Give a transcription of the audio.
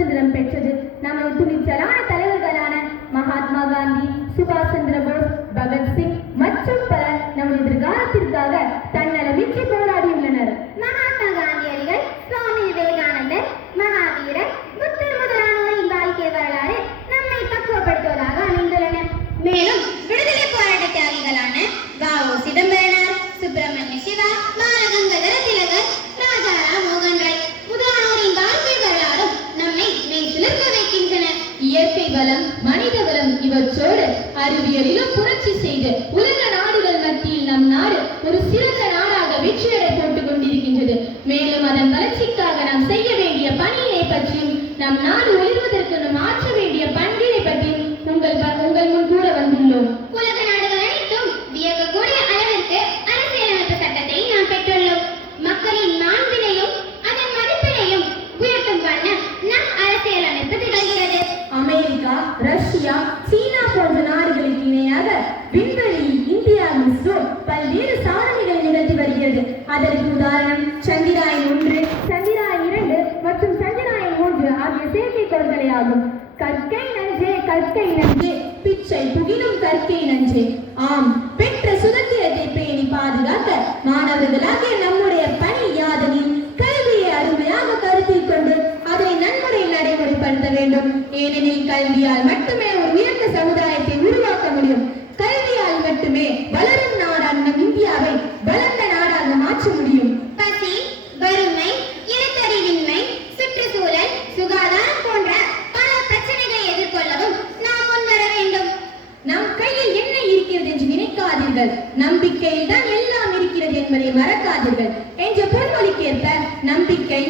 சுதந்திரம் பெற்றது நமது துணிச்சலான தலைவர்களான மகாத்மா காந்தி, சுபாஷ் சந்திர போஸ், பகத்சிங் மற்றும் பலர் நமது எதிர்காலத்திற்காக தன்னலமின்றி போராடியுள்ளனர். மகாத்மா காந்தியடிகள், சுவாமி விவேகானந்தர், மகாவீரர், புத்தர் முதலானோரின் வாழ்க்கை வரலாறு நம்மை பக்குவப்படுத்துவதாக அமைந்துள்ளன. மேலும் விடுதலை போராட்ட தியாகிகளான வ.உ. சிதம்பரனார், சுப்பிரமணிய சிவா, பாலகங்காதர திலகர், ராஜாராம் மோகன் ராய் முதலானோரின் வாழ்க்கை வரலாறும் நம்மை மெய்சிலிர்க்க வைக்கின்றன. இயற்கை வளம், மனித வளம் இவற்றோடு அறிவியலிலும் புரட்சி செய்து உலக நாடுகள் மத்தியில் நம் நாடு ஒரு சிறந்த நாடாக வெற்றியடை போட்டுக் கொண்டிருக்கின்றது. மேலும் அதன் வளர்ச்சிக்காக நாம் செய்ய வேண்டிய பணியினை பற்றியும் நம் நாடு ஒளிர்வதற்கு நாம் ஆற்ற வேண்டிய பண்பினை பற்றியும் உங்கள் முன் கூற வந்துள்ளோம். உலக நாடுகள் அனைத்தும் வியக்கக்கூடிய அளவிற்கு அரசியலமைப்பு சட்டத்தை நாம் பெற்றுள்ளோம். மக்களின் மாண்பினையும் அதன் மதிப்பினையும் உயர்த்தும் வண்ணம் நம் அரசியலமைப்பு திகழ்கிறது. அமெரிக்கா, ரஷ்யா, சீனா போன்ற நாடுகளுக்கு இணையாக விண்வெளியில் இந்தியாவின் இஸ்ரோ பல்வேறு சாதனைகளை நிகழ்த்தி வருகிறது. அதற்கு உதாரணம் சந்திராயன் 1, சந்திராயன் 2 மற்றும் சந்திராயன் 3 ஆகிய செயற்கைக்கோள்களே ஆகும். கற்கை நன்றே, கற்கை நன்றே, பிச்சை புகிலும் கற்கை நன்றே. ஆம், பெற்ற சுதந்திரத்தை பேணி பாதுகாக்க மாணவர்களாகிய நம்முடைய பணி யாதெனில் கல்வியை அருமையாக கருத்தில் கொண்டு அதை நன்முறையில் நடைமுறைப்படுத்த வேண்டும். ஏனெனில் கல்வியால் மட்டுமே ஒரு உயர்ந்த சமுதாயத்தை உருவாக்க முடியும். கல்வியால் மட்டுமே வளரும் நாடான நம் இந்தியாவை வளர்ந்த நாடாக மாற்ற முடியும். பசி, வறுமை, எழுத்தறிவின்மை, சுற்றுச்சூழல், சுகாதாரம் போன்ற பல பிரச்சனைகளை எதிர்கொள்ளவும் நாம் முன்வர வேண்டும். நம் கையில் என்ன இருக்கிறது என்று நினைக்காதீர்கள், நம்பிக்கையில் தான் எல்லாம் இருக்கிறது என்பதை மறக்காதீர்கள் என்ற பொன்மொழிக்கேற்ப நம்பிக்கை,